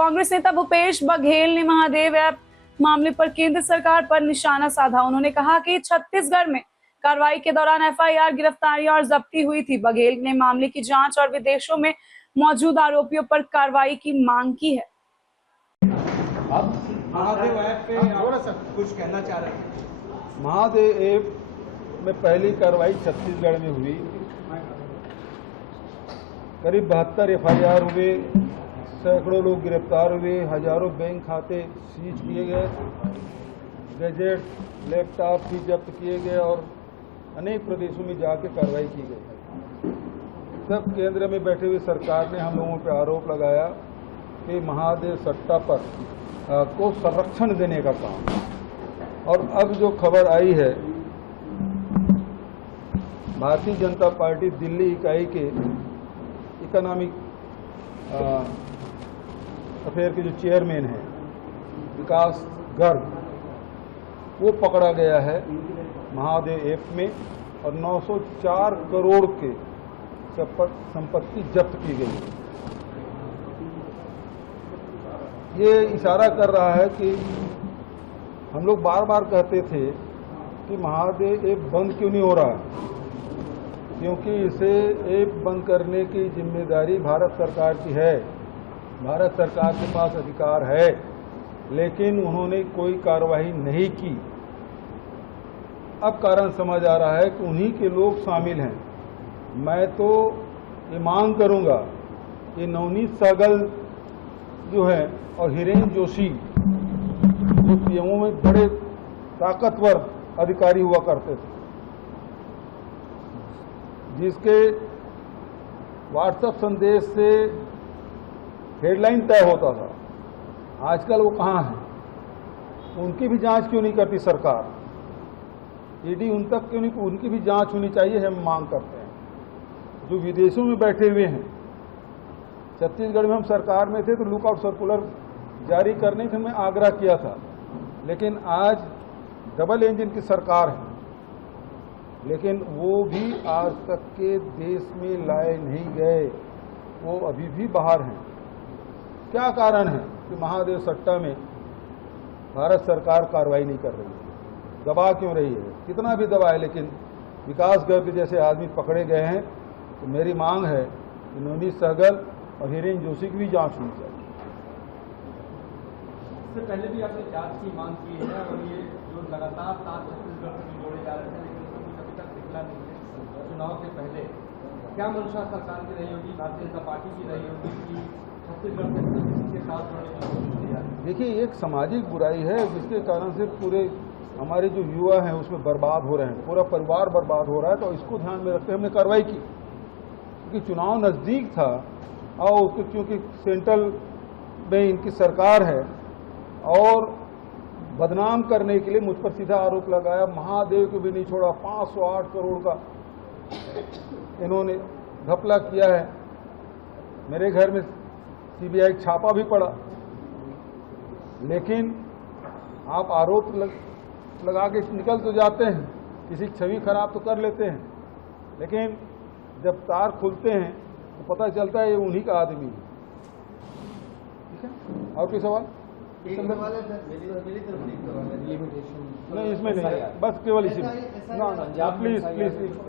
कांग्रेस नेता भूपेश बघेल ने महादेव ऐप मामले पर केंद्र सरकार पर निशाना साधा। उन्होंने कहा कि छत्तीसगढ़ में कार्रवाई के दौरान एफआईआर, गिरफ्तारियां और जब्ती हुई थी। बघेल ने मामले की जांच और विदेशों में मौजूद आरोपियों पर कार्रवाई की मांग की है। अब महादेव ऐप पे थोड़ा सा कुछ कहना चाह रहे हैं। महादेव ऐप में पहली कार्रवाई छत्तीसगढ़ में हुई। करीब 72 एफआईआर हुए, सैकड़ों लोग गिरफ्तार हुए, हजारों बैंक खाते सीज किए गए, गैजेट, लैपटॉप भी जब्त किए गए और अनेक प्रदेशों में जाके कार्रवाई की गई। तब केंद्र में बैठे हुए सरकार ने हम लोगों पर आरोप लगाया कि महादेव सट्टा पर को संरक्षण देने का काम। और अब जो खबर आई है, भारतीय जनता पार्टी दिल्ली इकाई के इकोनॉमिक अफेयर के जो चेयरमैन हैं विकास गर्ग, वो पकड़ा गया है महादेव ऐप में और 904 करोड़ के संपत्ति जब्त की गई है। ये इशारा कर रहा है कि हम लोग बार बार कहते थे कि महादेव ऐप बंद क्यों नहीं हो रहा है, क्योंकि इसे ऐप बंद करने की जिम्मेदारी भारत सरकार की है। भारत सरकार के पास अधिकार है, लेकिन उन्होंने कोई कार्रवाई नहीं की। अब कारण समझ आ रहा है कि उन्हीं के लोग शामिल हैं। मैं तो ये मांग करूंगा कि नवनीत सहगल जो है और हिरेन जोशी जो पीएमओ में बड़े ताकतवर अधिकारी हुआ करते थे, जिसके व्हाट्सएप संदेश से हेडलाइन तय होता था, आजकल वो कहाँ हैं? उनकी भी जांच क्यों नहीं करती सरकार? ईडी उन तक क्यों नहीं, उनकी भी जांच होनी चाहिए, हम मांग करते हैं। जो विदेशों में बैठे हुए हैं, छत्तीसगढ़ में हम सरकार में थे तो लुकआउट सर्कुलर जारी करने का हमने आग्रह किया था, लेकिन आज डबल इंजन की सरकार है, लेकिन वो भी आज तक के देश में लाए नहीं गए, वो अभी भी बाहर हैं। क्या कारण है कि महादेव सट्टा में भारत सरकार कार्रवाई नहीं कर रही है, दबा क्यों रही है? कितना भी दबाए, लेकिन विकास गर्ग जैसे आदमी पकड़े गए हैं। तो मेरी मांग है कि नवनीत सहगल और हिरेन जोशी की भी जांच होनी चाहिए। इससे पहले भी आपने जांच की मांग की है और ये जो लगातार तार छत्तीसगढ़ से जोड़े जा रहे थे, लेकिन उसमें अभी तक निकला नहीं है। चुनाव से पहले क्या मंशा सरकार की रही होगी, भारतीय जनता पार्टी की रही होगी कि छत्तीसगढ़ के साथ जोड़ने की कोशिश की जा रही है? देखिए, एक सामाजिक बुराई है जिसके कारण से पूरे हमारे जो युवा हैं उसमें बर्बाद हो रहे हैं, पूरा परिवार बर्बाद हो रहा है। तो इसको ध्यान में रखते हमने कार्रवाई की, क्योंकि चुनाव नज़दीक था और क्योंकि सेंट्रल में इनकी सरकार है और बदनाम करने के लिए मुझ पर सीधा आरोप लगाया। महादेव को भी नहीं छोड़ा, 508 करोड़ का इन्होंने घपला किया है। मेरे घर में सीबीआई छापा भी पड़ा, लेकिन आप आरोप लगा के निकल तो जाते हैं, किसी की छवि खराब तो कर लेते हैं, लेकिन जब तार खुलते हैं तो पता चलता है ये उन्हीं का आदमी है। ठीक है, और कोई सवाल? नहीं, इसमें नहीं है, बस केवल इसी में। ना, प्लीज प्लीज।